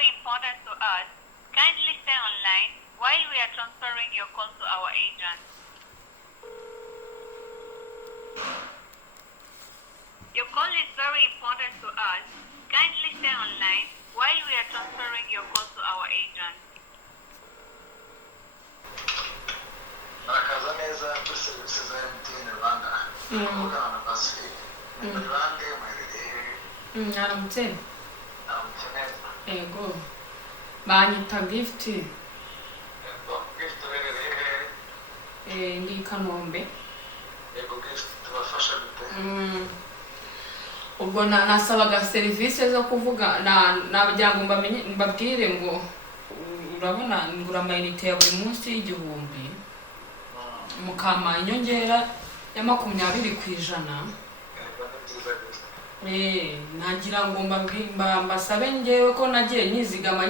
very important to us. Kindly stay online while we are transferring your call to our agent. Your call is very important to us. Kindly stay online while we are transferring your call to our agent. Murakaza neza kuri serivisi za MTN Rwanda. Kuvugana na Pacifique. Ni muri bande muherereye? Aramutse. Aramutse neza. Ego. Banyita Gift. Yego, Gift uherereye he? Ndi i Kanombe. Yego, Gift tubafasha gute? Ubwo nasabaga serivisi zo kuvuga nagira ngo mbabwire ngo urabona ngura amayinite ya buri munsi y'igihumbi mukama inyongera ya 20%. Nagira ngo mbasabe ngewe ko nagiye nyizigama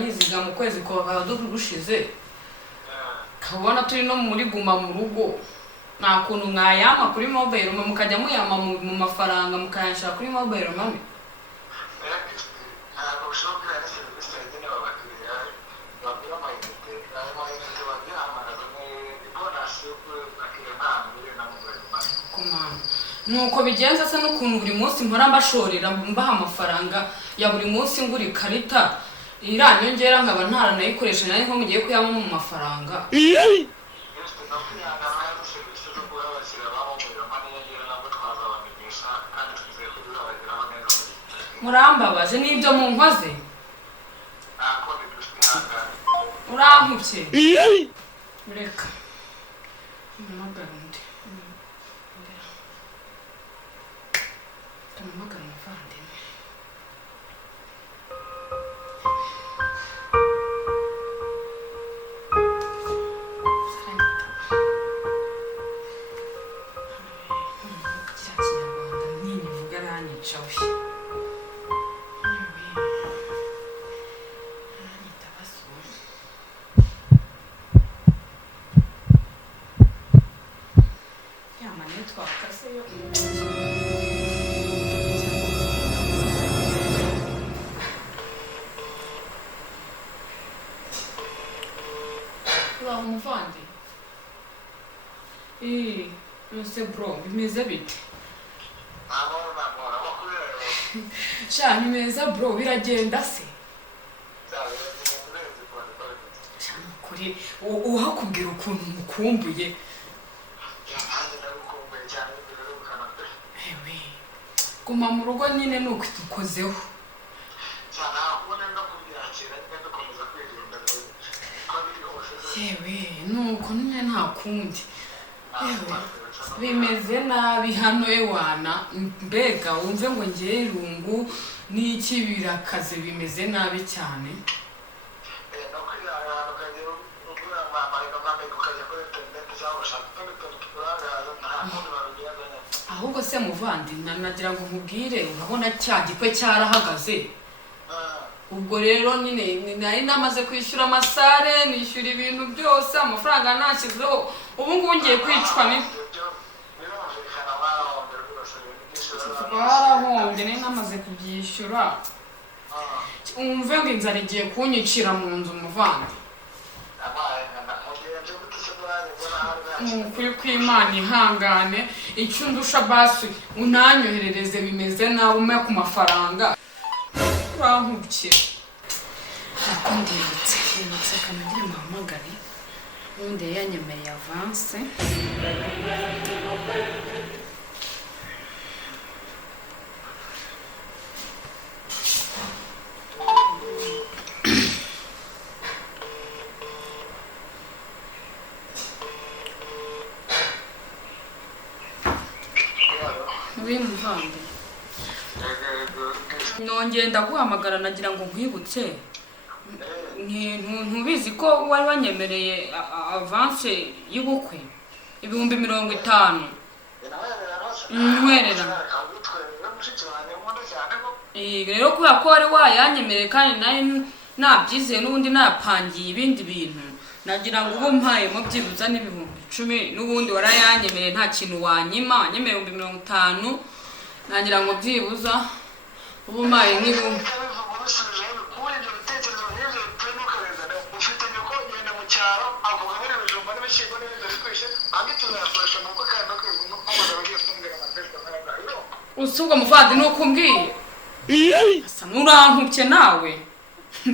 ukwezi kwa gushize kabona turi no muri guma mu rugo nta kuntu mwayama kuri mobile mukajya muyama mu mafaranga mukayashaka kuri mobile mami. Nuko bigenza se n'ukuntu buri munsi mpora mbashorera mbaha amafaranga ya buri munsi ngura ikarita iranyongera nkaba ntaranayikoresha nayo nko mugiye kuyama mu mafaranga. Murambabaje n'ibyo mu nkoze urankubye reka mpamagara undi mpamagara umuvandimwe. Kiriya kinyarwanda ninyivuga aranyicawe. Umuvandi nose bro bimeze bite? Sha nimeza bro biragenda se? Kuri uhakubwira ukuntu mukumbuye. Ewe guma mu rugo nyine nuko itukozeho. Yewe nuko nyine nta kundi. Yewe bimeze nabi hano ewana mbega wumve ngo ngiye irungu n'iki birakaze bimeze nabi cyane. Ahubwo se muvandi nagira ngo nkubwire urabona cya gikwe cyarahagaze. Ubwo rero nyine nari namaze kwishyura amasare nishyura ibintu byose amafaranga nashyizeho ubu ngubu ngiye kwicwa ni barahombye nari namaze kubyishyura. Umve ngo inzara igiye kunyicira mu nzu muvandi. Ukuri kw'Imana ihangane icyo ndusha basi unanyoherereze bimeze nawe ume ku mafaranga. Urankubye ariko ndibutse kanagire muhamagare ubundi yanyemeye avance. Muvandi nongeye ndaguhamagara nagira ngo nkwibutse ntubizi ko wari wanyemereye avance y'ubukwe 50,000 nkwerera. Rero kubera ko wari wayanyemereye kandi nayo nabyizeye n'ubundi napangiye ibindi bintu nagira ngo ubu mpayemo byibuza n'10,000 n'ubundi warayanyemereye nta kintu wanyima wanyemereye 50,000 nagira ngo byibuza ubu mpaye n'ibumbi. n'ibishyimbo n'ibindi bikwishe andi tuzayakoresha mu bukwe kandi no kwibona amazi abagiye kumbwira amateka nk'ayo usubwa muvandi nuko umbwiye asa n'urankubye nawe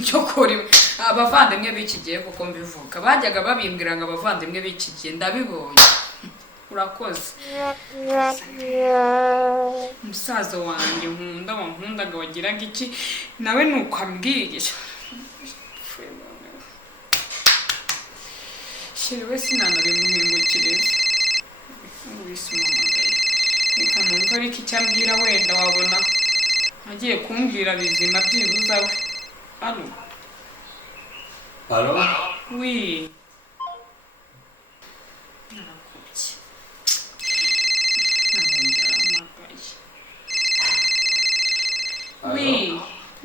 cyo kuri abavandimwe b'iki gihe kuko mbivuga bajyaga babimbwira ngo abavandimwe b'iki gihe ndabibonye urakoze umusaza wanjye nkunda wankundaga wagiraga iki nawe nuko ambwiye shiriwe sinanabimuhingukiriza wisimamagaye reka numva ariko icyo ambwira wenda wabona agiye kumbwira bizima byibuza we alo alo wi narakubye nabongera amagaye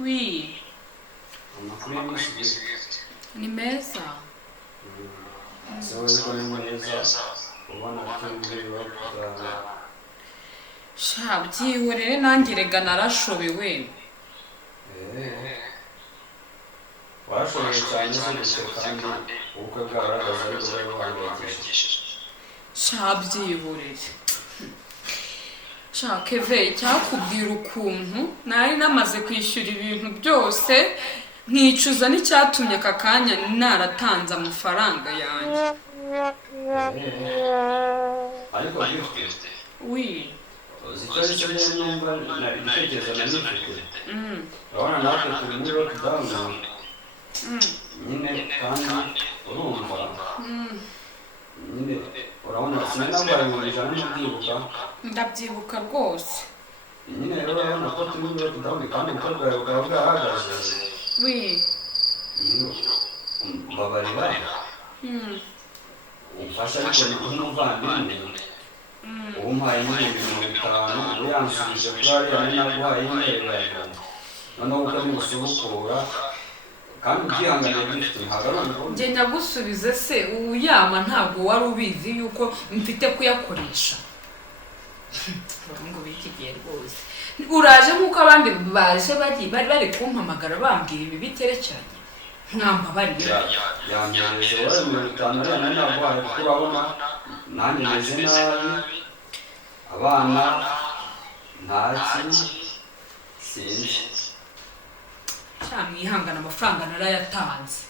wi amakuru y'imisi ni meza sewe ni neza ubona ko sha byihorere nanjye rega narashobewe warashoboye cyane se kandi ubukwe bwaragaza ariko bari bahangayikishije sha byihorere sha keve cyakubwira ukuntu nari namaze kwishyura ibintu byose nkicuza n'icyatumye aka kanya naratanze amafaranga yanjye ariko gifite wi zitari cyo numva nari gutekereza na nifite urabona natwe turi muri lockdown nyine kandi urumva nyine urabona sinanambaye mu ijana n'ubyibuka ndabyibuka rwose nyine rero urabona ko turi muri lockdown kandi ubukwe bwawe bukaba bwahagaze wi mbabarira umfasha ariko ni nk'umuvandimwe umpaye n'ibihumbi 500 uyansubije kuri ariya naguhaye intererano noneho uko nibusubukura kandi ubyihanganiye bifite ntabwo njye nyagusubize se uyama ntabwo wari ubizi yuko mfite kuyakoresha ngo bikigiye rwose uraje nk'uko abandi baje bari bari kumpamagara bambwira ibi biterekeranye mwambabarira yanyereje wari 500 ariya naguhaye kuko urabona nanjye meze nabi abana ntaki sinzi mwihangana amafaranga narayatanze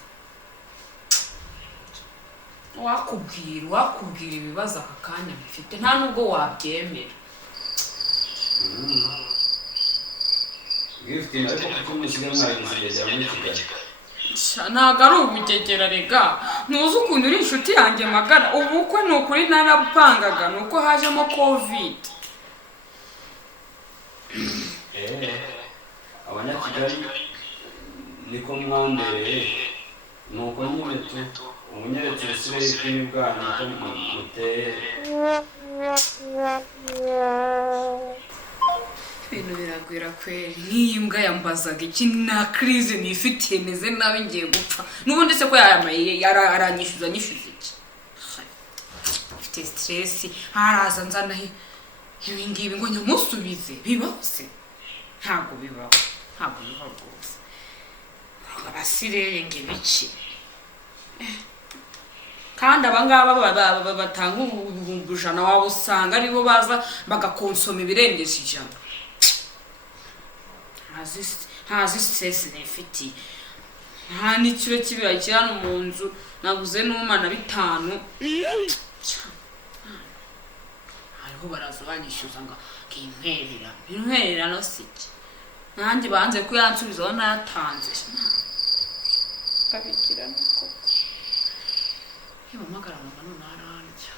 wakubwira ibibazo aka kanya bifite nta nubwo wabyemera gifite ariko kuko musigaye mwagize muri Kigali ntabwo ari ubugegera rega ntuzi ukuntu uri inshuti yanjye magara ubukwe ni ukuri narabupangaga ni uko hajemo covid abanyakigali niko mwambereye nuko nyine umunyeretse usire kw'ibwana ko muteye ibintu biragwira kweri nk'iyi mbwa yambazaga iki na crise nifitiye meze nabi ngiye gupfa n'ubundi se ko aranyishyuza nyishyuza iki mfite stress haraza nzana ibi ngibi ngo nyamusubize bibaho se ntabwo bibaho rwose abasireye ngo ibiki kandi abangaba batanga ibihumbi 100 waba usanga aribo baza bagakonsoma ibirengeje 100 ntazi stress nifitiye nta n'ikiro cy'ibirayi kiri hano mu nzu naguze n'umwana 5 hariho baraza banyishyuza ngo intwerera no siki nanjye banze kuyansubiza aho nayatanze kabigira nuko yamagara mama none arandya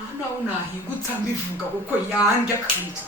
aha naho nahingutse mbivuga kuko yandya kandi